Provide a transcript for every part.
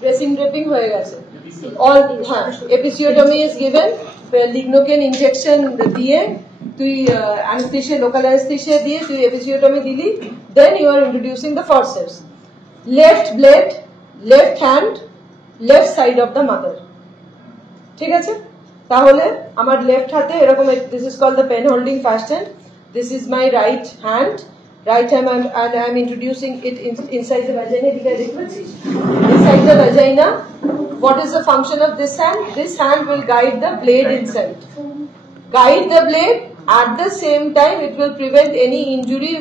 Dressing draping হয়ে গেছে, all হ্যাঁ episiotomy is given, lignocaine injection দিয়ে তুই অ্যানেস্থেশিয়া, লোকাল অ্যানেস্থেশিয়া দিয়ে তুই এপিসিওটমি দিলি, then you are introducing the forceps. Left blade, left hand, left side of the mother. ঠিক আছে, তাহলে আমার লেফট হাতে এরকম, this is called the pen holding fashion, this is my right hand, right hand and I am introducing it inside the vagina. Inside the vagina, what is the function of this hand? This hand will guide the blade inside. Guide the blade, at the same time it will prevent any injury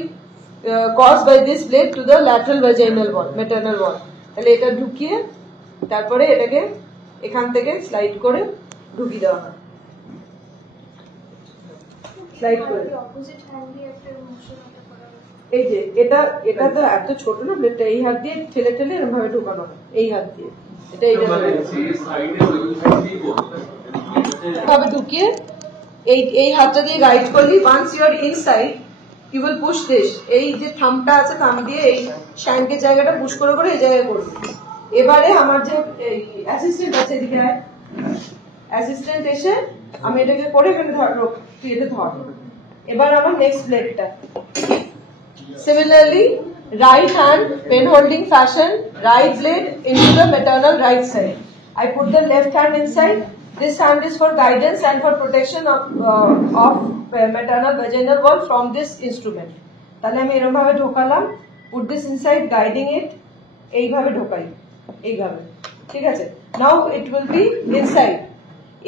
caused by this blade to the lateral vaginal wall, maternal wall. তাহলে এটা ঢুকিয়ে তারপরে এটাকে এখান থেকে slide করে ঢুকিয়ে দেওয়া হয়, স্লাইড করে। এই যে এটা এটা তো এত ছোট না ব্লেডটা, এই হাত দিয়ে ঠেলে ঠেলে এরকম ভাবে ঢোকানো হয়, এই হাত দিয়ে এটা এইভাবে ঢুকিয়ে এই হাতটা দিয়ে গাইড করলি। Once you are inside you will push this, এই যে থামটা আছে থাম দিয়ে এই শ্যাঙ্কের জায়গাটা পুশ করে করে এই জায়গায় করবি। এবারে আমার যে অ্যাসিস্ট্যান্ট আছে এদিকে, অ্যাসিস্ট্যান্ট এসে আমি এটাকে করে এখানে ধর, তুই এটা ধর। এবার আমার next ব্লেডটা similarly, right hand pen holding fashion, right blade into the maternal right side. I put the left hand inside. This hand is for guidance and for protection of maternal vaginal wall from this instrument. তাহলে আমি এরকম ভাবে ঢোকালাম, put this inside, guiding it, এইভাবে ঢোকাই, এইভাবে। ঠিক আছে, now it will be inside.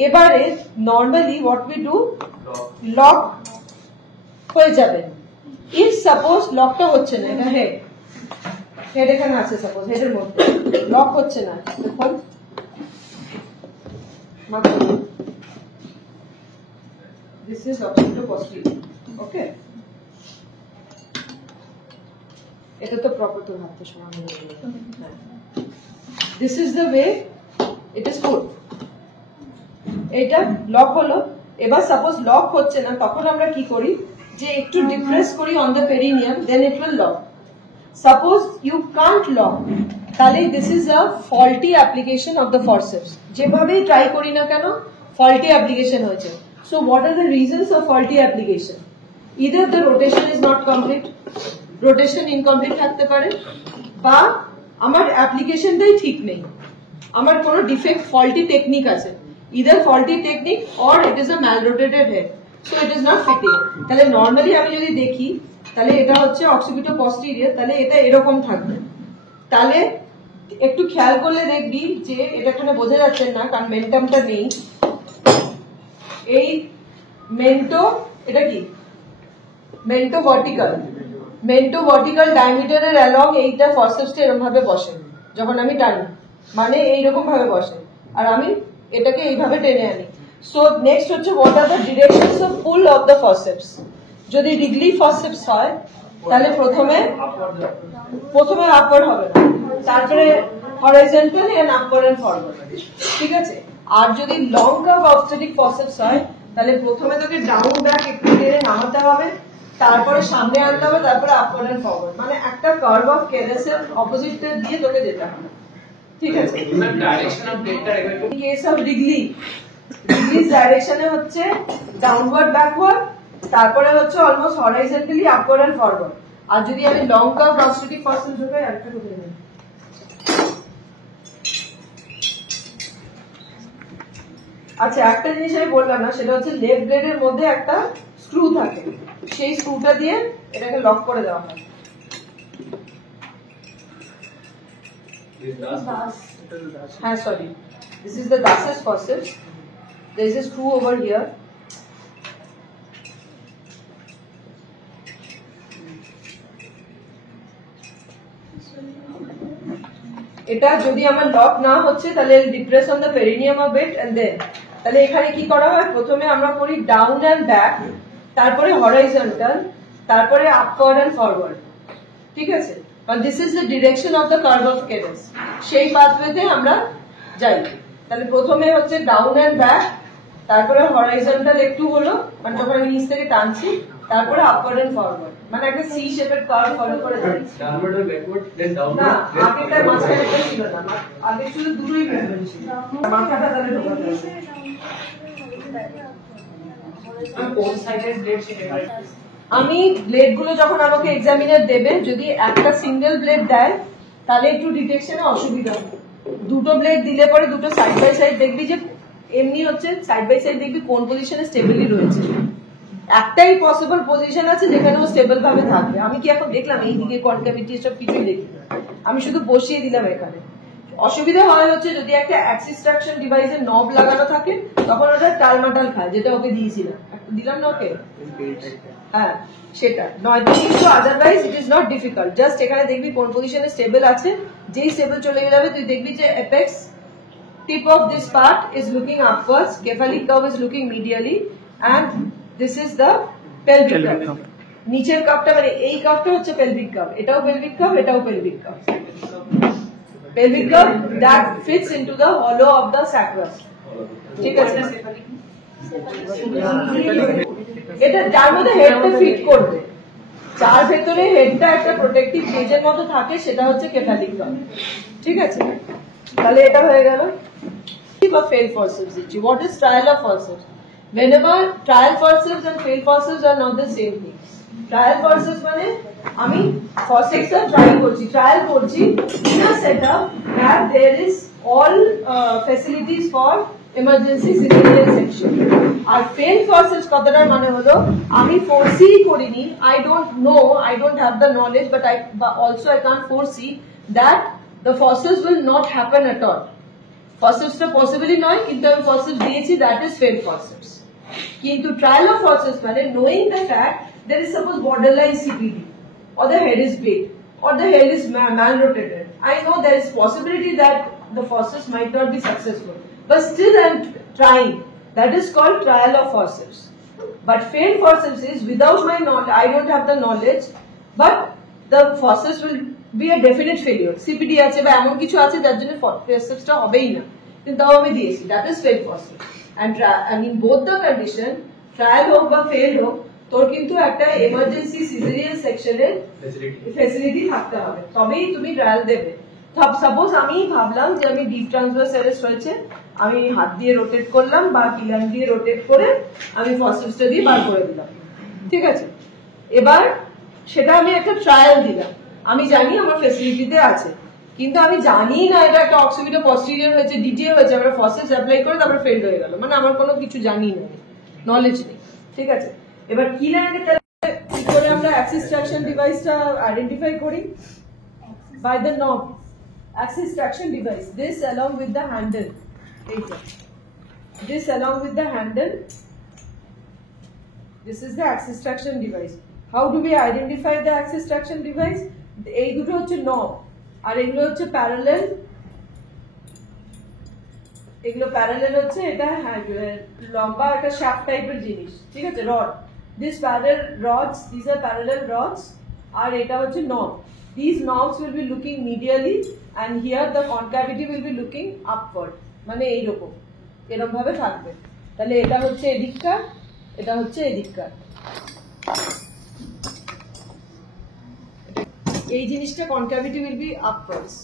এবারে normally what we do, lock হয়ে যাবে। If suppose লকটা হচ্ছে না, এটা হেড এখানে আছে, সাপোজ হেডের মধ্যে লক হচ্ছে না, দেখুন this is occipital-posterior, ওকে, এটা তো প্রপার তোর হাতে সমান হয়ে গেল। This is the way it is put, এটা লক হলো। এবার সাপোজ লক হচ্ছে না, তখন আমরা কি করি যে একটু ডিপ্রেস করি on the perineum, then it will lock. Suppose you can't lock, তাহলে this is a faulty application of the forceps. যেভাবেই ট্রাই করি না কেন ফল্টি অ্যাপ্লিকেশন হয়েছে। So what are the reasons of faulty application? Either the rotation is not complete, rotation incomplete থাকতে পারে, বা আমার অ্যাপ্লিকেশনটাই ঠিক নেই, আমার কোনো ডিফেক্ট ফল্টি টেকনিক আছে, either faulty technique or it is a malrotated head, so it is not fitting. তাহলে নরমালি আমি যদি দেখি, তাহলে এটা হচ্ছে occipital-posterior, তাহলে এটা এরকম থাকবে। তাহলে একটু খেয়াল করলে দেখবি যে এটা এখানে বোঝা যাচ্ছে না কারণ মেন্টামটা নেই। এই মেন্টো, এটা কি মেন্টো ভার্টিক্যাল, মেন্টো ভার্টিক্যাল ডায়ামিটারের অ্যালং এইটা ফরসেপসটা এরকম ভাবে বসে, যখন আমি টানি মানে এইরকম ভাবে বসে, আর আমি এটাকে এইভাবে টেনে আনি। So next হচ্ছে what are the directions of pull of the forceps? যদি রিগলি ফরসেপস হয় তাহলে প্রথমে আপওয়ার্ড হবে না, তারপরে horizontal and upward and forward. ঠিক আছে, আর যদি লং কার্ভ অবস্টেটিক ফরসেপস হয় তাহলে প্রথমে তোকে ডাউন ব্যাক একটু টেনে নামাতে হবে, তারপরে সামনে আনতে হবে, তারপরে আপওয়ার্ড এন্ড ফরওয়ার্ড, মানে একটা কার্ভ অফ কেরাসের অপোজিটটা দিয়ে তোকে যেতে হবে। ঠিক আছে, ডাইরেকশন অফ ব্লেডটা ইন কেস অফ রিগলি, রিগলির ডাইরেকশনে হচ্ছে ডাউনওয়ার্ড ব্যাকওয়ার্ড, তারপরে হচ্ছে almost horizontally upward and forward. আর যদি আমি লং কার্ভ অবস্টেটিক ফরসেপস ঢোকাই, আরেকটা ঢুকে নেই। আচ্ছা, একটা জিনিস আমি বললাম না, সেটা হচ্ছে লেফট ব্লেডের মধ্যে একটা স্ক্রু থাকে, সেই স্ক্রুটা দিয়ে এটাকে লক করে দেওয়া হয়। হ্যাঁ, sorry, this is the Das's forceps. There is a screw over here. এটা যদি আমার লক না হচ্ছে তাহলে depress on the perineum of it, and then তাহলে এখানে কি করা হয়, প্রথমে আমরা করি ডাউন এন্ড ব্যাক, তারপরে হরাইজন্টাল, তারপরে আপওয়ার্ড এন্ড ফরওয়ার্ড। ঠিক আছে, কারণ this is the direction of the curve of Carus, সেই পাথওয়েতে আমরা যাই। তাহলে প্রথমে হচ্ছে ডাউন এন্ড ব্যাক, তারপরে হরাইজন্টাল একটু হলো, মানে যখন আমি নিচ থেকে টানছি, তারপরে আপওয়ার্ড এন্ড ফরওয়ার্ড, মানে একটা সি শেপের কার্ভ ফলো করে যাই। ডাউনওয়ার্ড আর ব্যাকওয়ার্ড দেন না, ডাউনওয়ার্ড আগেরটা মাঝখানে একটা ছিল না, আগে শুধু দুটোই মুভমেন্ট ছিল। মাথাটা তাহলে ঢোকাতে হবে। কোন সাইডের ব্লেড সেটা আমি ব্লেড গুলো যখন আমাকে এক্সামিনার দেবে, যদি একটা সিঙ্গেল ব্লেড দেয় তাহলে একটু ডিটেকশনে অসুবিধা হবে। দুটো ব্লেড দিলে পরে দুটো সাইড বাই সাইড দেখবি যে এমনি হচ্ছে, সাইড বাই সাইড দেখবি কোন পজিশনে স্টেবলি রয়েছে। একটাই পসিবল পজিশন আছে যেখানে ও স্টেবল ভাবে থাকবে। আমি কি এখন দেখলাম এইদিকে কনক্যাভিটি সব কিছুই দেখি, আমি শুধু বসিয়ে দিলাম এখানে। অসুবিধা হয় হচ্ছে যদি একটা অ্যাক্সিস্ট্রাকশন ডিভাইসের নব লাগানো থাকে তখন ওটা টালমাটাল খায়, যেটা ওকে দিয়েছিলাম, দিলাম না ওকে, হ্যাঁ সেটা নয়তো কিন্তু otherwise it is not difficult. Just এখানে দেখবি কোন পজিশনে স্টেবল আছে, যেই স্টেবল চলে যাবে তুই দেখবি যে apex tip of this part is looking upwards, cephalic curve is looking medially, and this is the pelvic curve. নিচের কার্ভটা মানে এই কার্ভটা হচ্ছে pelvic curve, এটাও pelvic curve, এটাও pelvic curve। pelvic curve that fits into the hollow of the sacrum, ঠিক আছে? এটা যার মধ্যে হেডটা ফিট করবে, যার ভেতরে হেডটা একটা প্রোটেক্টিভ কেজের মতো থাকে, সেটা হচ্ছে cephalic curve, ঠিক আছে? তাহলে এটা হয়ে গেল। বা failed forceps দিচ্ছি। What is trial of forceps? Whenever trial forceps and failed forceps are not the same thing. Trial forceps মানে আমি forceps টা ট্রাই করছি, ট্রায়াল করছি in a setup where there is all facilities for emergency cesarean section. R failed forceps কথাটার মানে হলো আমি foresee করিনি, I don't know, I don't have the knowledge, but also I can't foresee that the forceps will not happen at all. Forceps টা possibly নয় কিন্তু আমি forceps দিয়েছি, that is failed forceps. কিন্তু trial of forceps মানে knowing the fact there is suppose borderline CPD, or the head is big, or the head is malrotated. I know there is possibility that the forceps might not be successful, but still I am trying. That is called trial of forceps. But failed forceps is without my knowledge, I don't have the knowledge, but the forceps will be a definite failure. CPD আছে বা এমন কিছু আছে যার জন্য forceps টা হবেই না, কিন্তু তাও আমি দিয়েছি, that is failed forceps. And in both the condition, trial হোক বা fail হোক, তোর কিন্তু একটা emergency cesarean সেকশনের ফ্যাসিলিটি থাকতে হবে, তবেই তুমি ট্রায়াল দেবে। সাপোজ আমি ভাবলাম যে আমি ডিপ ট্রান্সভার্স অ্যারেস্ট হয়েছে, আমি হাত দিয়ে রোটেট করলাম বা কিলান দিয়ে রোটেট করে আমি ফসফেটসটা দিয়ে বার করে দিলাম, ঠিক আছে? এবার সেটা আমি একটা ট্রায়াল দিলাম, আমি জানি আমার ফ্যাসিলিটিতে আছে, কিন্তু আমি জানি না এটা একটা অক্সিপিটো পস্টেরিয়র হয়েছে, ডিটিএ হয়েছে, আমরা ফসফেটস অ্যাপ্লাই করে তারপরে ফেল হয়ে গেল, মানে আমার কোনো কিছু জানি না, নলেজ নেই, ঠিক আছে? এবার কিলানকে কি করে আমরা অ্যাক্সিস ট্রাকশন ডিভাইসটা আইডেন্টিফাই করি? বাই দ্য নব axis traction device, this along with the handle, this along with the handle, this is the axis traction device. How do we identify the axis traction device? এই দুটো হচ্ছে knob আর এগুলো হচ্ছে parallel, এগুলো parallel হচ্ছে, এটা লম্বা একটা শ্যাফট টাইপের জিনিস, ঠিক আছে? Rod, this parallel rods, these are parallel rods, আর এটা হচ্ছে knob. These knobs will be looking medially and here the concavity will be looking upward, মানে এইরকম এরকম ভাবে থাকবে। তাহলে এটা হচ্ছে এদিককার, এটা হচ্ছে এদিককার, এই জিনিসটা concavity will be upwards,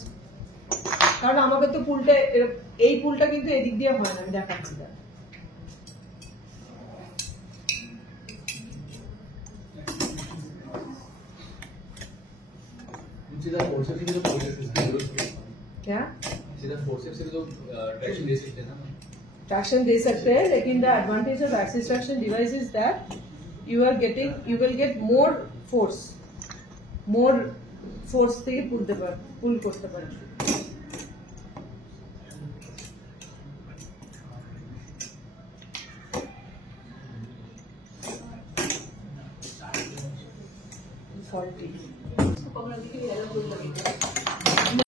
কারণ আমাকে তো পুলটা, এই পুলটা কিন্তু এদিক দিয়ে হয় না, আমি দেখাচ্ছি না। सीधा फोर्सेप्स से तो क्या सीधा फोर्सेप्स से तो ट्रैक्शन दे सकते हैं ना? ट्रैक्शन दे सकते हैं, लेकिन the advantage of axis traction device is that you will get more force থেকে পুল করতে পারবে। faulty